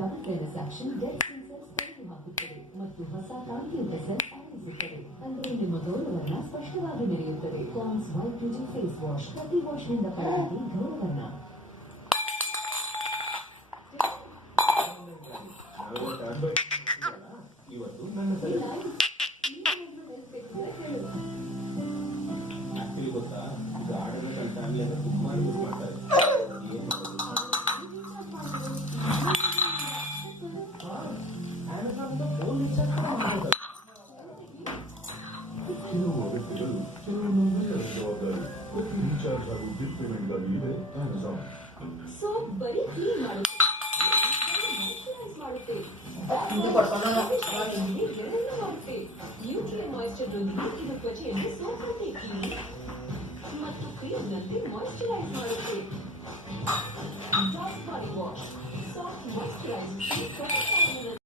Double sanction dead sensors ತೆಗೆದು ಹಾಕುತ್ತದೆ ಮತ್ತು ಹೊಸ ಕಾಂತಿಯುತ ಸೆಲ್ ಆರಿಸುತ್ತದೆ. ಅಂದರೆ ನಿಮ್ಮ ಗೌರವರ್ಣ ಸ್ಪಷ್ಟವಾಗಿ ಮೆರೆಯುತ್ತದೆ. Pond's white beauty face wash ಪ್ರತಿ ವಾಶ್ನಿಂದ ಪಡೆಯಿರಿ ಗೌರವರ್ಣ. ಇವತ್ತು ನನ್ನ ಆಕ್ಚುಲಿ ಗೊತ್ತಾ, ಇದು ಆಡಳಿತ ಫ್ಯಾಮಿಲಿ ಅಂತ ತುಂಬಾ ಯೂಸ್ ಮಾಡ್ತಾರೆ. ಕೆಲವು ಅಗತ್ಯಗಳು ಕೆಲವೊಂದೊಂದರ ಜವಾಬ್ದಾರಿ. ಪ್ರತಿ ರೀಚಾರ್ಜ್ ಹಾಗೂ ಬಿಲ್ ಪೇಮೆಂಟ್ಗಾಗಿ ಇದೆ ಅಮೆಜಾನ್. ಸೋಪ್ ಬರೀ ಕ್ಲೀನ್ ಮಾಡುತ್ತೆ, ಮಾಡುತ್ತೆ, ನ್ಯೂಟ್ರಿಯನ್ ಮಾಯಿಶ್ಚರ್ ಜೊತೆಗೆ ಇದು ತ್ವಚೆಯನ್ನು ಸೋಪ್ ಮತ್ತೆ ಕ್ಲೀನ್ ಮತ್ತು ಕ್ರೀಮ್ ನಲ್ಲಿ ಮಾಯಿಶ್ಚರೈಸ್ ಮಾಡುತ್ತೆ. Dot body wash soft moisturising